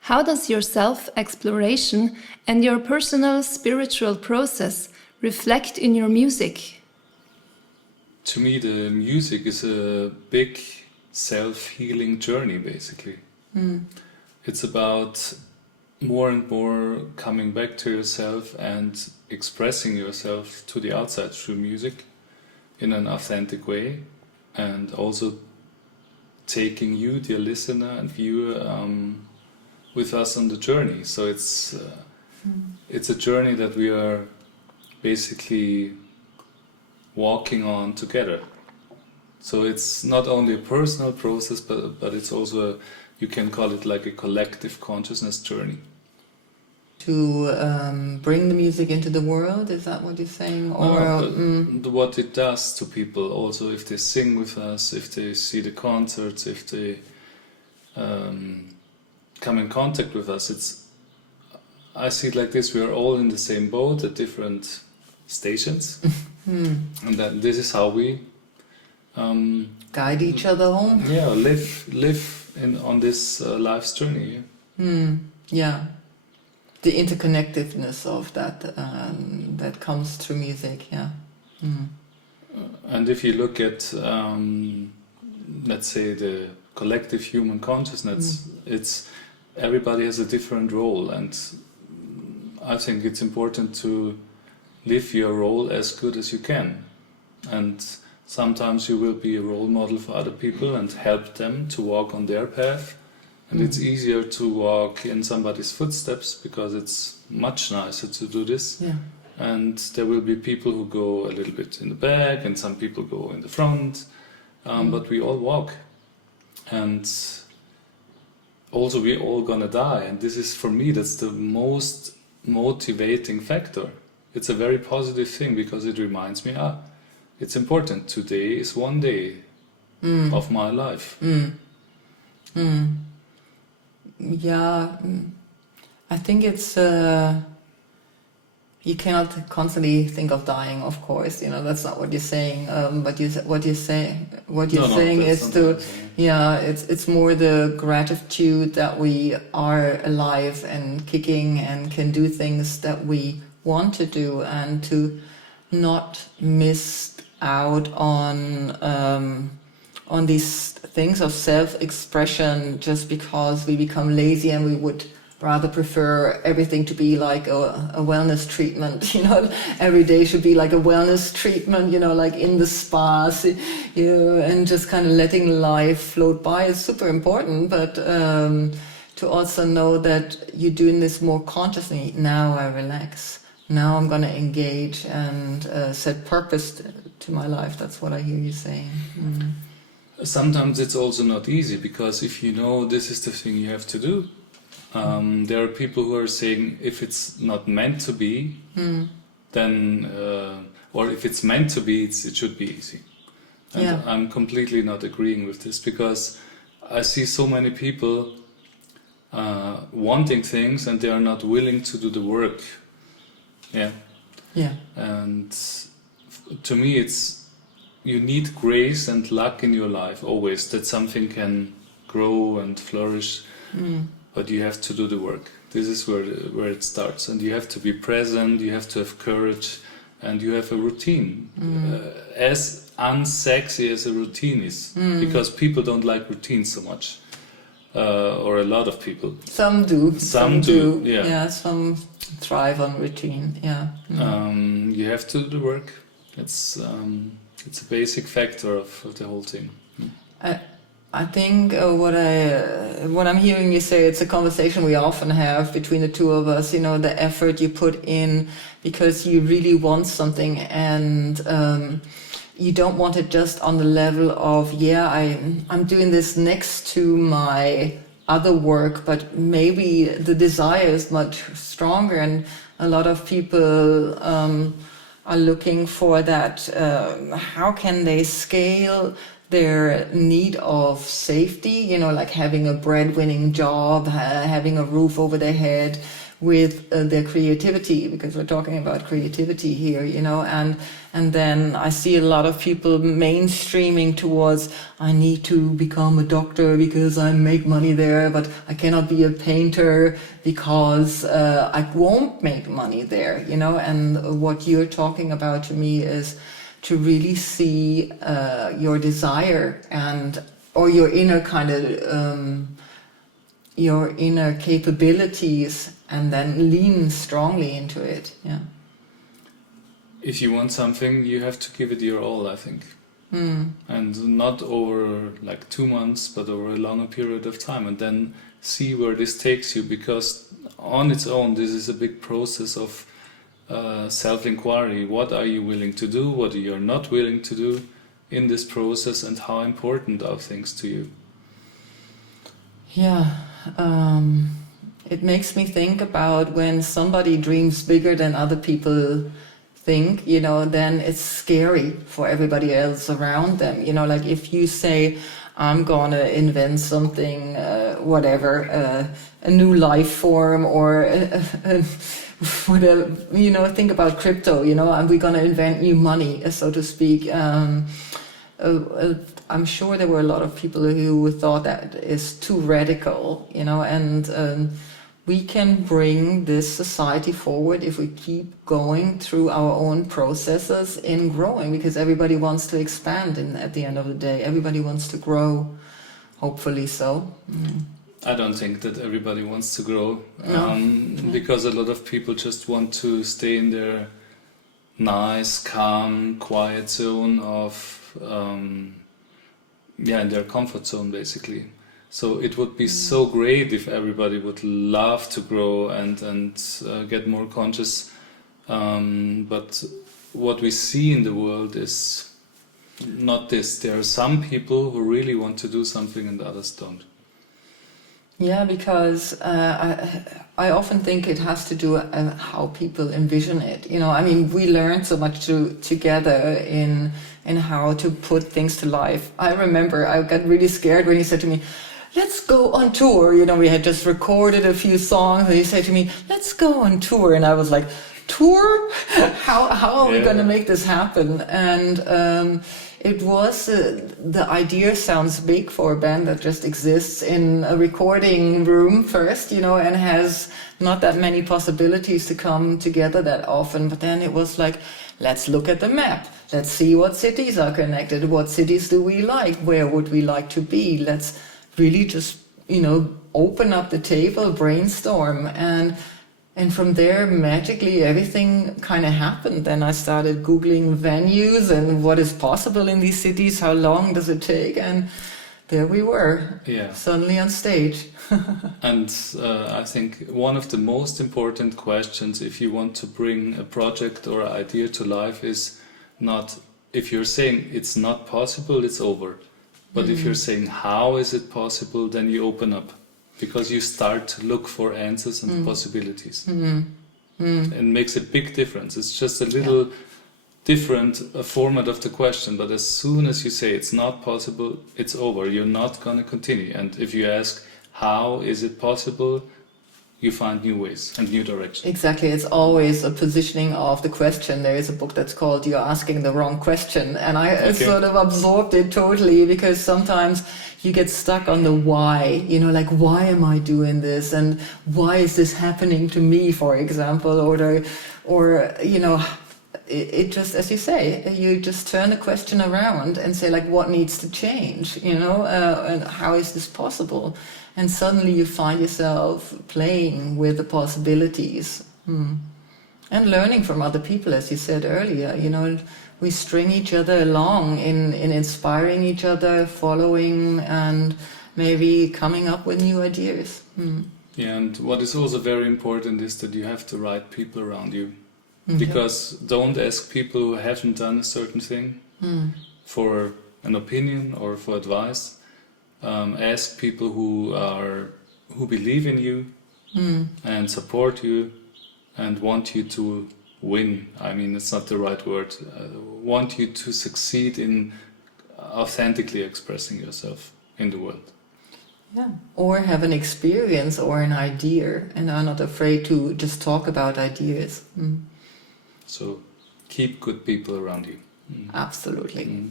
How does your self-exploration and your personal spiritual process reflect in your music? To me, the music is a big self-healing journey, basically. It's about more and more coming back to yourself and expressing yourself to the outside through music in an authentic way, and also taking you, dear listener and viewer, with us on the journey. So it's a journey that we are basically walking on together. So it's not only a personal process, but it's also you can call it like a collective consciousness journey. To bring the music into the world, is that what you're saying? Or what it does to people, also if they sing with us, if they see the concerts, if they come in contact with us, I see it like this: we are all in the same boat at different stations, and that this is how we guide each other home. Yeah, live on this life's journey. Yeah, the interconnectedness of that that comes through music. Yeah. And if you look at let's say the collective human consciousness, it's everybody has a different role, and I think it's important to live your role as good as you can. And sometimes you will be a role model for other people and help them to walk on their path. And it's easier to walk in somebody's footsteps because it's much nicer to do this. Yeah. And there will be people who go a little bit in the back and some people go in the front. But we all walk. And also we're all gonna die. And this is, for me, that's the most motivating factor. It's a very positive thing because it reminds me, it's important. Today is one day of my life. Yeah, I think it's you cannot constantly think of dying, of course. You know, that's not what you're saying. But what you're saying is to, yeah, it's more the gratitude that we are alive and kicking and can do things that we want to do, and to not miss out on these things of self-expression just because we become lazy and we would rather prefer everything to be like a wellness treatment. You know, every day should be like a wellness treatment, you know, like in the spas, and just kind of letting life float by is super important. But to also know that you're doing this more consciously. Now I relax. Now I'm going to engage and set purpose to my life. That's what I hear you saying. Sometimes it's also not easy, because if you know this is the thing you have to do, there are people who are saying if it's not meant to be, then, or if it's meant to be, it should be easy. And I'm completely not agreeing with this, because I see so many people wanting things and they are not willing to do the work. Yeah. And to me, you need grace and luck in your life always, that something can grow and flourish, but you have to do the work. This is where it starts, and you have to be present, you have to have courage, and you have a routine. As unsexy as a routine is, because people don't like routines so much, or a lot of people. Some do. Some do. Yeah, some thrive on routine. Yeah. You have to do the work. It's a basic factor of the whole thing. I think what I'm hearing you say, it's a conversation we often have between the two of us. You know, the effort you put in because you really want something, and you don't want it just on the level of I'm doing this next to my other work, but maybe the desire is much stronger, and a lot of people are looking for that. How can they scale their need of safety, you know, like having a breadwinning job, having a roof over their head, with their creativity, because we're talking about creativity here, you know, and then I see a lot of people mainstreaming towards, I need to become a doctor because I make money there, but I cannot be a painter because I won't make money there, you know. And what you're talking about to me is to really see your desire or your inner kind of your inner capabilities, and then lean strongly into it. Yeah. If you want something, you have to give it your all, I think. And not over like 2 months, but over a longer period of time, and then see where this takes you, because on its own this is a big process of self-inquiry. What are you willing to do, what are you not willing to do in this process, and how important are things to you? Yeah, it makes me think about when somebody dreams bigger than other people think, you know, then it's scary for everybody else around them. You know, like if you say, I'm gonna invent something, whatever, a new life form, or whatever, you know, think about crypto, you know, and we're gonna invent new money, so to speak. I'm sure there were a lot of people who thought that is too radical, you know, and we can bring this society forward if we keep going through our own processes in growing, because everybody wants to expand, and at the end of the day, everybody wants to grow, hopefully so. I don't think that everybody wants to grow, No. because a lot of people just want to stay in their nice, calm, quiet zone of, in their comfort zone, basically. So it would be so great if everybody would love to grow and get more conscious. But what we see in the world is not this. There are some people who really want to do something and others don't. Yeah, because I often think it has to do how people envision it. You know, I mean, we learned so much together in how to put things to life. I remember I got really scared when he said to me, let's go on tour. You know, we had just recorded a few songs, and he said to me, let's go on tour. And I was like, tour? How are we going to make this happen? And it was, the idea sounds big for a band that just exists in a recording room first, you know, and has not that many possibilities to come together that often. But then it was like, let's look at the map. Let's see what cities are connected. What cities do we like? Where would we like to be? Let's really just, you know, open up the table, brainstorm, and from there, magically, everything kind of happened. Then I started Googling venues and what is possible in these cities, how long does it take, and there we were, suddenly on stage. And I think one of the most important questions, if you want to bring a project or idea to life, is not, if you're saying it's not possible, it's over. But if you're saying how is it possible, then you open up. Because you start to look for answers and possibilities. It makes a big difference. It's just a little different format of the question, but as soon as you say it's not possible, it's over. You're not going to continue. And if you ask, how is it possible, you find new ways and new directions. Exactly. It's always a positioning of the question. There is a book that's called You're Asking the Wrong Question. And I sort of absorbed it totally, because sometimes you get stuck on the why, you know, like, why am I doing this? And why is this happening to me, for example? Or you know, it just, as you say, you just turn the question around and say, like, what needs to change, you know, and how is this possible? And suddenly you find yourself playing with the possibilities and learning from other people, as you said earlier. You know, we string each other along in inspiring each other, following, and maybe coming up with new ideas. Yeah, and what is also very important is that you have the right people around you. Because don't ask people who haven't done a certain thing for an opinion or for advice. Ask people who believe in you and support you and want you to win. I mean, it's not the right word. Want you to succeed in authentically expressing yourself in the world. Yeah, or have an experience or an idea and are not afraid to just talk about ideas. So keep good people around you. Absolutely.